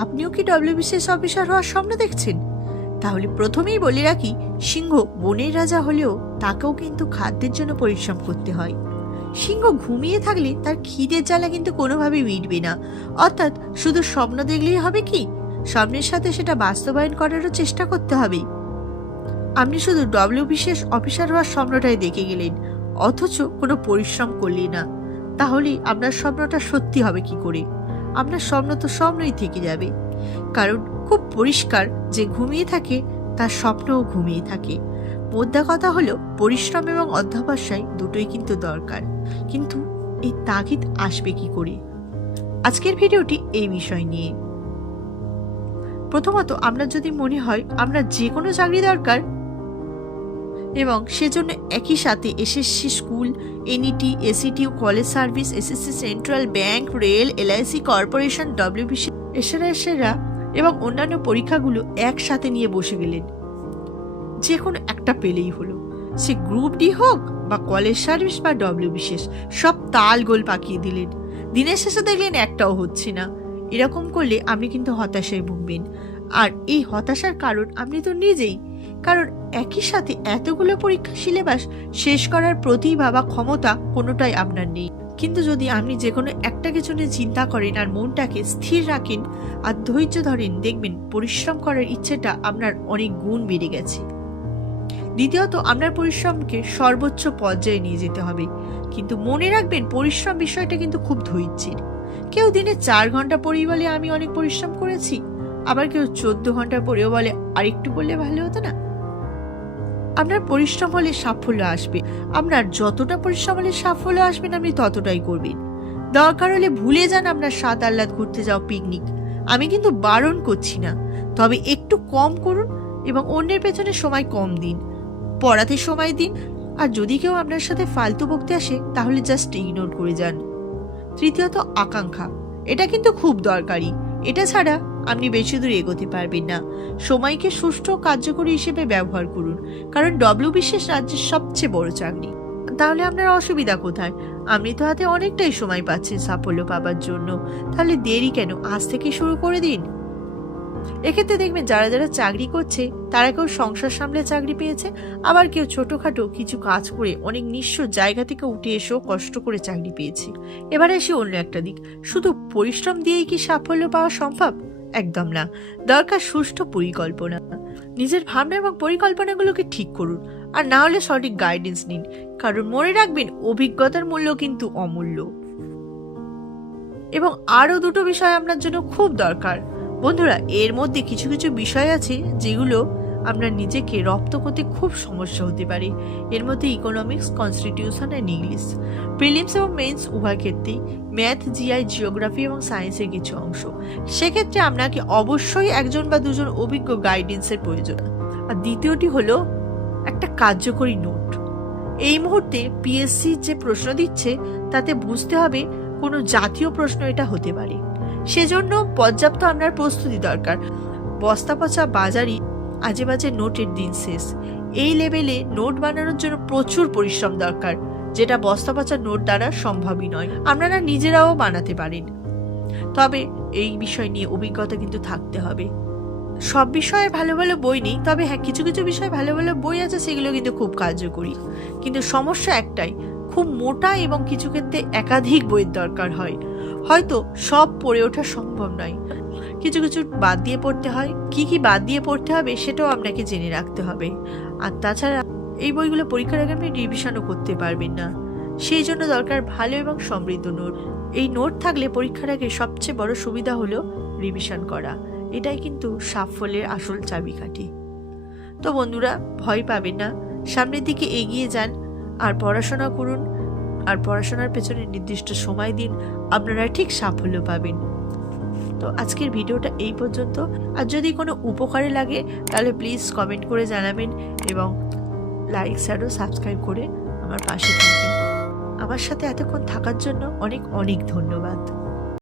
আপনিও কি WBCS officer হওয়ার স্বপ্ন দেখছেন? তাহলে প্রথমেই বলে রাখি, সিংহ বনের রাজা হলেও তাকেও কিন্তু খাদ্যের জন্য পরিশ্রম করতে হয়। সিংহ ঘুমিয়ে থাকলে তার খিদের জ্বালা কিন্তু কোনোভাবেই মিটবে না। অর্থাৎ শুধু স্বপ্ন দেখলেই হবে কি, স্বপ্নের সাথে সেটা বাস্তবায়ন করারও চেষ্টা করতে হবে। আপনি শুধু ডব্লিউবিসিএস অফিসার হওয়ার স্বপ্নটাই দেখে গেলেন, অথচ কোনো পরিশ্রম করলেন না। তাহলে আপনার স্বপ্নটা সত্যি হবে কি করে? আপনার স্বপ্ন তো স্বপ্নই থেকে যাবে। কারণ খুব পরিষ্কার, যে ঘুমিয়ে থাকে তার স্বপ্নও ঘুমিয়ে থাকে। মোদ্দা কথা হলো, পরিশ্রম এবং অধ্যবসায় দুটোই কিন্তু দরকার, কিন্তু এই তাগিদ আসবে কি করে? আজকের ভিডিওটি এই বিষয় নিয়ে। প্রথমত, আপনার যদি মনে হয় আপনার যে কোনো চাকরি দরকার এবং সেজন্য একই সাথে এসএসসি স্কুল, এনইটি, এসিটিউ, college service, SSC central, bank, rail, LIC, corporation, WBC, এসআরএসরা এবং অন্যান্য পরীক্ষাগুলো একসাথে নিয়ে বসে গেলেন, যে কোনো একটা পেলেই হলো, সে গ্রুপ ডি হোক বা কলেজ সার্ভিস বা ডব্লিউবিসিএস, সব তাল গোল পাকিয়ে দিলেন। দিনের শেষে দেখলেন একটাও হচ্ছে না। এরকম করলে আপনি কিন্তু হতাশায় ভুগবেন। আর এই হতাশার কারণ আপনি তো নিজেই। কারণ একই সাথে এতগুলো পরীক্ষা সিলেবাস শেষ করার প্রতিভা বা ক্ষমতা কোনোটাই আপনার নেই। কিন্তু যদি আপনি যে কোনো একটা কিছু নিয়ে চিন্তা করেন আর মনটাকে স্থির রাখেন আর ধৈর্য ধরেন, দেখবেন পরিশ্রম করার ইচ্ছেটা আপনার অনেক গুণ বেড়ে গেছে। দ্বিতীয়ত, আপনার পরিশ্রমকে সর্বোচ্চ পর্যায়ে নিয়ে যেতে হবে। কিন্তু মনে রাখবেন, পরিশ্রম বিষয়টা কিন্তু খুব ধৈর্যের। কেউ দিনে 4 ঘন্টা পড়েই বলে আমি অনেক পরিশ্রম করেছি, আবার কেউ 14 ঘন্টা পড়েও বলে আরেকটু বললে ভালো হতো না। আপনার পরিশ্রম হলে সাফল্য আসবে। আপনার যতটা পরিশ্রম হলে সাফল্য আসবেন, আপনি ততটাই করবেন। দরকার হলে ভুলে যান আপনার স্বাদ আহ্লাদ, ঘুরতে যাও, পিকনিক। আমি কিন্তু বারণ করছি না, তবে একটু কম করুন এবং অন্যের পেছনে সময় কম দিন, পড়াতে সময় দিন। আর যদি কেউ আপনার সাথে ফালতু বকতে আসে, তাহলে জাস্ট ইগনোর করে যান। তৃতীয়ত, আকাঙ্ক্ষা। এটা কিন্তু খুব দরকারি। এটা ছাড়া আপনি বেশি দূর এগোতে পারবেন না। সময়কে সুষ্ঠু কার্যকরী হিসেবে ব্যবহার করুন, কারণ ডব্লিউবিসিএস রাজ্যের সবচেয়ে বড় চাকরি। তাহলে আপনার অসুবিধা কোথায়? আপনি তো হাতে অনেকটাই সময় পাচ্ছেন সাফল্য পাবার জন্য। তাহলে দেরি কেন? আজ থেকে শুরু করে দিন। এক্ষেত্রে দেখবেন, যারা যারা চাকরি করছে তারা কেউ সংসার সামলে চাকরি পেয়েছে, আবার কেউ ছোটখাটো কিছু কাজ করে অনেক নিঃস্ব জায়গা থেকে উঠে এসেও কষ্ট করে চাকরি পেয়েছে। এবারে আসি অন্য একটা দিক। শুধু পরিশ্রম দিয়েই কি সাফল্য পাওয়া সম্ভব? একদম না। দরকার সুষ্ঠু পরিকল্পনা। নিজের ভাবনা এবং পরিকল্পনাগুলোকে ঠিক করুন, আর না হলে সঠিক গাইডেন্স নিন। কারণ মনে রাখবেন, অভিজ্ঞতার মূল্য কিন্তু অমূল্য। এবং আরো দুটো বিষয় আপনার জন্য খুব দরকার বন্ধুরা। এর মধ্যে কিছু কিছু বিষয় আছে যেগুলো আপনার নিজেকে রপ্ত করতে খুব সমস্যা হতে পারে। এর মধ্যে economics, constitution and English, prelims এবং মেন্স উভয় ক্ষেত্রেই, ম্যাথ, জিআই, জিওগ্রাফি এবং সায়েন্সের কিছু অংশ। সেক্ষেত্রে আপনাকে অবশ্যই একজন বা দুজন অভিজ্ঞ গাইডেন্সের প্রয়োজন। আর দ্বিতীয়টি হলো একটা কার্যকরী নোট। এই মুহূর্তে পিএসসি যে প্রশ্ন দিচ্ছে তাতে বুঝতে হবে কোনো জাতীয় প্রশ্ন এটা হতে পারে। সেজন্য পর্যাপ্ত আপনার প্রস্তুতি দরকার। বস্তা পচা বাজারি আজে বাজে নোটের দিন শেষ। এই লেভেলে নোট বানানোর জন্য প্রচুর পরিশ্রম দরকার, যেটা বস্তা পচা নোট দ্বারা সম্ভবই নয়। আপনারা নিজেরাও বানাতে পারেন, তবে এই বিষয় নিয়ে অভিজ্ঞতা কিন্তু থাকতে হবে। সব বিষয়ে ভালো ভালো বই নেই, তবে হ্যাঁ, কিছু কিছু বিষয়ে ভালো ভালো বই আছে, সেগুলো কিন্তু খুব কার্যকরী। কিন্তু সমস্যা একটাই, খুব মোটা এবং কিছু ক্ষেত্রে একাধিক বইয়ের দরকার হয়। হয়তো সব পড়ে ওঠা সম্ভব নয়, কিছু কিছু বাদ দিয়ে পড়তে হয়। কি কি বাদ দিয়ে পড়তে হবে সেটাও আপনাকে জেনে রাখতে হবে। আর তাছাড়া এই বইগুলো পরীক্ষার আগে আপনি রিভিশনও করতে পারবেন না। সেই জন্য দরকার ভালো এবং সমৃদ্ধ নোট। এই নোট থাকলে পরীক্ষার আগে সবচেয়ে বড় সুবিধা হলো রিভিশন করা। এটাই কিন্তু সাফল্যের আসল চাবিকাঠি। তো বন্ধুরা, ভয় পাবেন না, সামনের দিকে এগিয়ে যান আর পড়াশোনা করুন। আর পড়াশোনার পেছনে নির্দিষ্ট সময় দিন, আপনারা ঠিক সাফল্য পাবেন। তো আজকের ভিডিওটা এই পর্যন্ত। আর যদি কোনো উপকারে লাগে তাহলে প্লিজ কমেন্ট করে জানাবেন এবং লাইক, শেয়ার ও সাবস্ক্রাইব করে আমার পাশে থাকবেন। আমার সাথে এতক্ষণ থাকার জন্য অনেক অনেক ধন্যবাদ।